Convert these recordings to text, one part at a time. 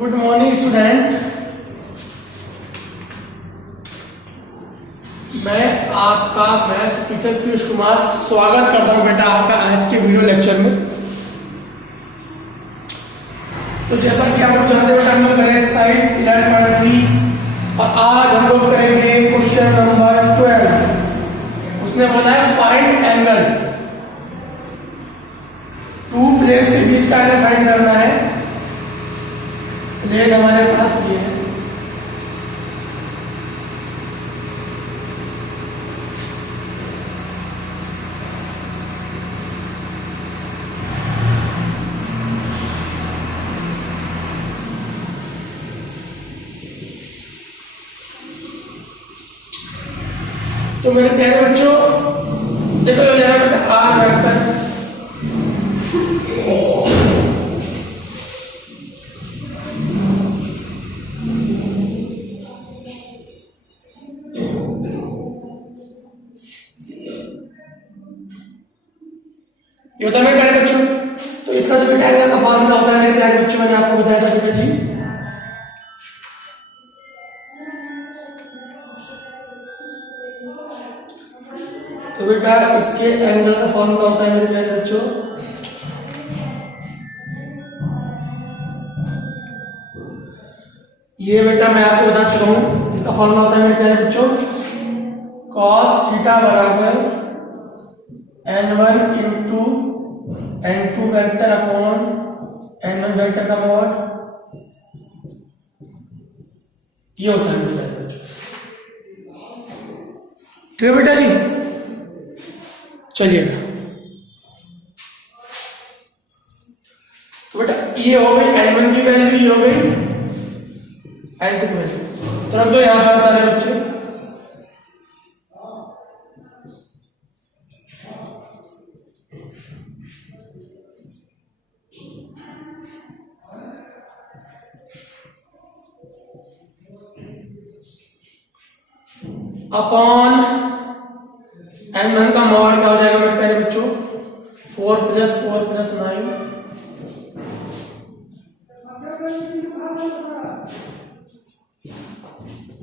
Good morning student. मैं आपका maths teacher Piyush Kumar स्वागत करता हूं बेटा आपका आज के वीडियो लेक्चर में। तो जैसा कि आप लोग जानते हैं बेटा हम लोग करें एक्सरसाइज 11.3 और आज हम लोग करेंगे क्वेश्चन नंबर 12। उसने बोला है फाइंड एंगल, टू प्लेन्स के बीच का एंगल फाइंड करना है। प्लेन हमारे पास ये है, तो मेरे प्यारे बच्चों देखो हो जाएगा बेटा आर वेक्टर, ये होता है मेरे प्यारे बच्चों। तो इसका जो बेटा एंगल का फॉर्मूला होता है मेरे प्यारे बच्चों, मैंने आपको बताया था बेटा जी। तो बेटा इसके एंगल का फॉर्मूला होता है मेरे प्यारे बच्चों ये बेटा मैं आपको बता चुका हूं। इसका फॉर्मूला होता है मेरे प्यारे बच्चों cos थीटा बराबर n1 into n2 vector upon n1 vector का मॉड। ये होता है मेरे प्यारे बच्चों। ठीक है बेटा जी, चलिएगा। तो बेटा ये हो गई n1 की वैल्यू, ये हो गई n2 की वैल्यू। तो रख दो यहां पर सारे बच्चे। अपॉन n1 का मॉड क्या हो जाएगा मेरे प्यारे बच्चों 4 + 4 + 9।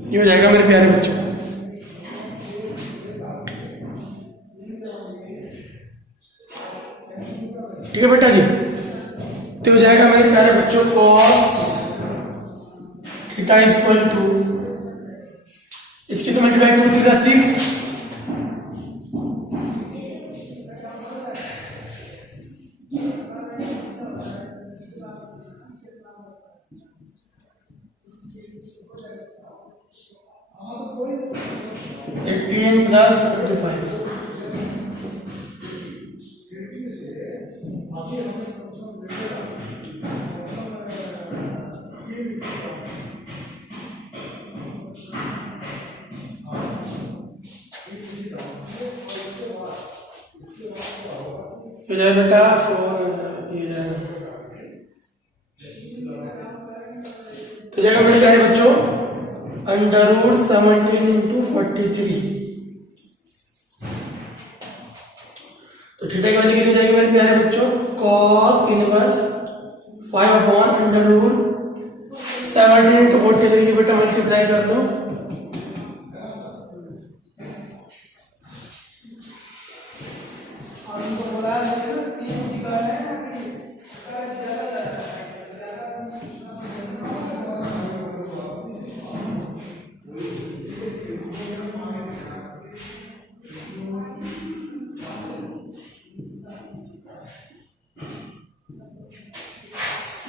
ये हो जाएगा मेरे प्यारे बच्चों। ठीक है बेटा जी, तो हो जाएगा मेरे प्यारे बच्चों cos थीटा इक्वल टू इसकी से मल्टीप्लाई 2 × 6 18 + 25। ये बेटा 4 ये जाएगा। तो जाएगा मेरे प्यारे बच्चों √17 × 43। तो थीटा की वैल्यू कितनी हो जाएगी मेरे प्यारे बच्चों cos इनवर्स 5/√17 × 43 की बेटा मल्टीप्लाई कर दो।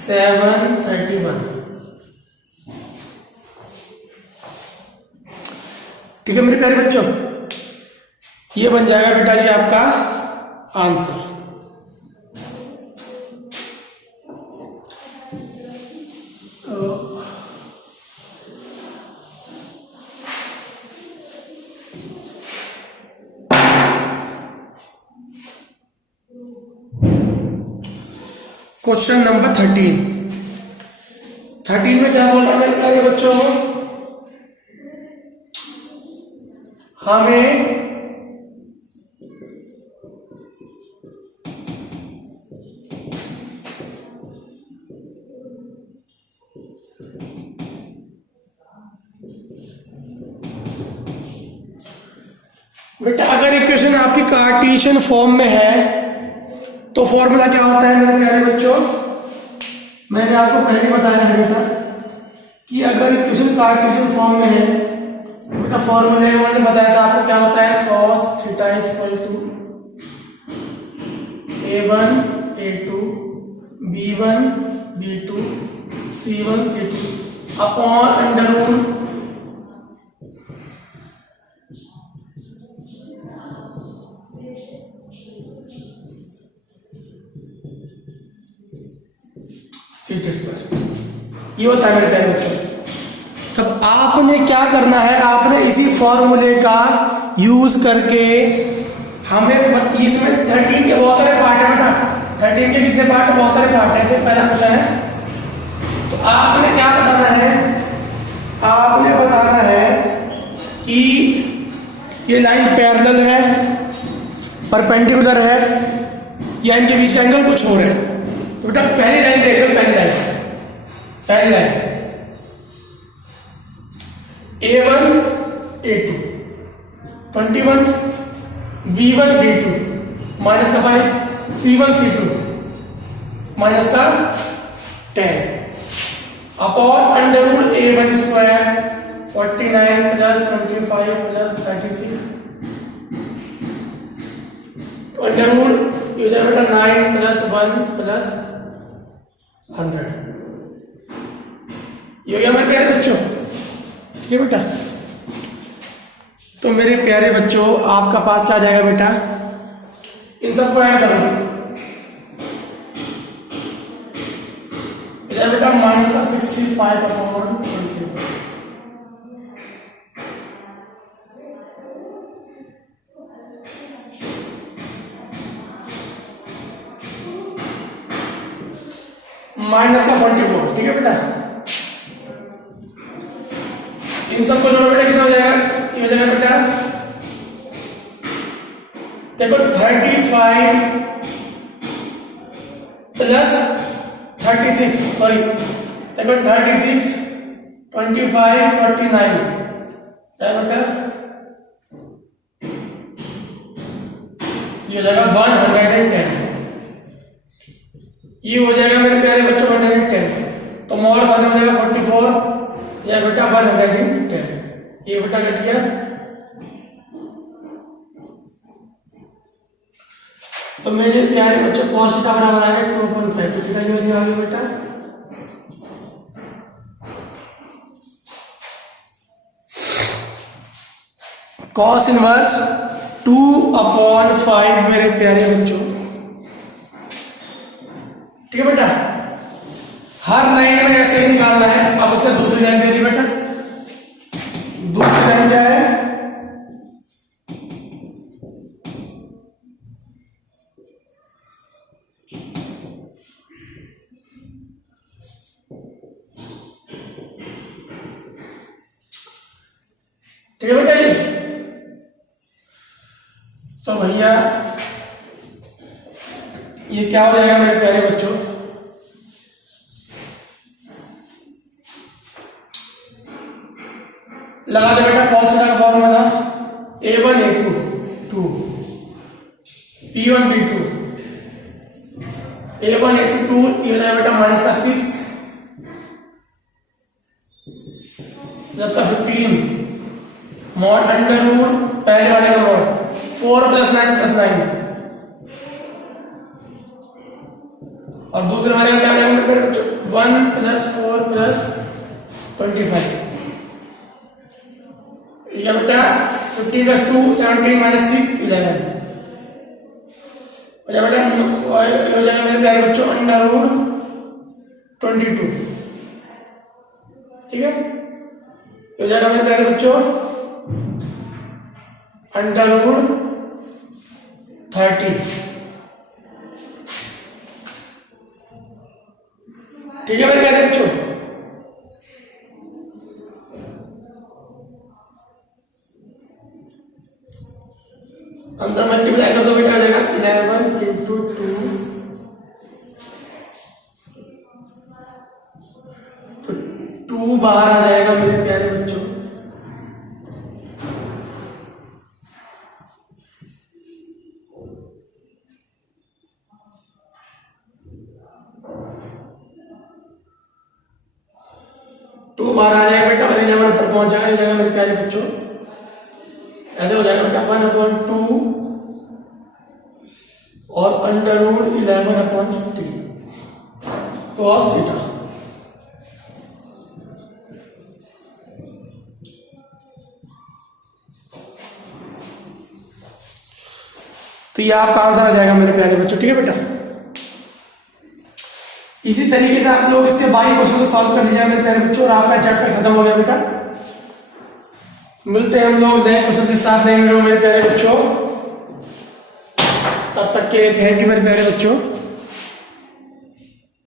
सेवन 31। ठीक है मेरे प्यारे बच्चों, ये बन जाएगा बेटा जी आपका आंसर। क्वेश्चन नंबर 13 में क्या बोल रहा है मेरे प्यारे बच्चों, हमें बेटा अगर इक्वेशन आपकी कार्टेशियन फॉर्म में है तो फॉर्मूला क्या होता है मेरे प्यारे बच्चों? मैंने आपको पहले बताया है बेटा कि अगर इक्वेशन कार्टेशियन फॉर्म में है बेटा फॉर्मूले मैंने बताया था आपको क्या होता है, cos theta equal to a1 a2 b1 b2 c1 c2 upon under root c2 square. ये होता है मेरे प्यारे बच्चों। तब आपने क्या करना है, आपने इसी फॉर्मूले का यूज करके हमें इसमें 13 के बहुत सारे पार्ट है बेटा, 13 के कितने पार्ट है? बहुत सारे पार्ट है। पहला क्वेश्चन है तो आपने क्या बताना है, आपने बताना है कि ये लाइन पैरेलल है, परपेंडिकुलर है या इनके बीच का एंगल कुछ और है। तो बेटा पहली लाइन देख लो, पहली line a1 a2 21 b1 b2 minus का 5 c1 c2 माइनस का 10 upon under root a1 square 49 plus 25 plus 36 under root ये जाएगा बेटा 9 प्लस 1 प्लस 100। ये हो गया मेरे प्यारे बच्चों, ठीक है बेटा। तो मेरे प्यारे बच्चों आपका पास क्या आ जाएगा बेटा, इन सबको ऐड करो, इधर बेटा माइनस का 65 अपॉन 20 माइनस का 44, ठीक है बेटा। इन सबको जोड़ो बेटा, कितना हो जाएगा? ये हो जाएगा बेटा देखो 35 प्लस 36 सॉरी देखो 36 25 49 क्या बेटा, ये हो जाएगा 110। ये हो जाएगा मेरे प्यारे बच्चों 110। तो मोड हो जाएगा 44 या बेटा 110। ये बेटा कट गया। तो मेरे प्यारे बच्चों cos थीटा बराबर आएगा 2.5। तो थीटा की वैल्यू आ गई बेटा cos इनवर्स 2/5 मेरे प्यारे बच्चों, ठीक है बेटा। हर लाइन में ऐसे ही निकालना है। अब उसने दूसरी लाइन दे दी बेटा, दूसरी लाइन क्या है, ठीक है बेटा। तो भैया ये क्या हो जाएगा मेरे प्यारे बच्चों, लगा दो बेटा cos थीटा का formula a1 a2 2 b1 b2 a1 a2 2 ये हो जाएगा बेटा माइनस का 6 प्लस का 15 मॉड अंडर रूट पहले वाले का मॉड 4 प्लस 9 प्लस 9 और दूसरे वाले का क्या हो जाएगा मेरे बच्चों 1 प्लस 4 प्लस 25। ये बेटा 15 प्लस 2 17 माइनस 6 11 हो जाएगा बेटा, हो जाएगा मेरे प्यारे बच्चों अंडर रूट 22, ठीक है। हो जाएगा मेरे प्यारे बच्चों अंडर रूट 30, ठीक है मेरे प्यारे बच्चों। अंदर मल्टीप्लाई कर दो बेटा, आ जाएगा 11 इंटू 2 बाहर आ जाएगा मेरे प्यारे बच्चों। 2 बार आ जाएगा बेटा और 11 पर पहुंच जाएगा, जाएगा मेरे प्यारे बच्चों, ऐसे हो जाएगा बेटा 1/2 और √11/15 cos थीटा। तो ये आपका आंसर आ जाएगा मेरे प्यारे बच्चों, ठीक है बेटा। इसी तरीके से आप लोग इसके बाकी क्वेश्चन को सॉल्व कर लीजिएगा मेरे प्यारे बच्चों, और आपका चैप्टर खत्म हो गया बेटा। मिलते हैं हम लोग नए क्वेश्चन के साथ नए वीडियो मेरे प्यारे बच्चों, तब तक के थैंक यू मेरे प्यारे बच्चों।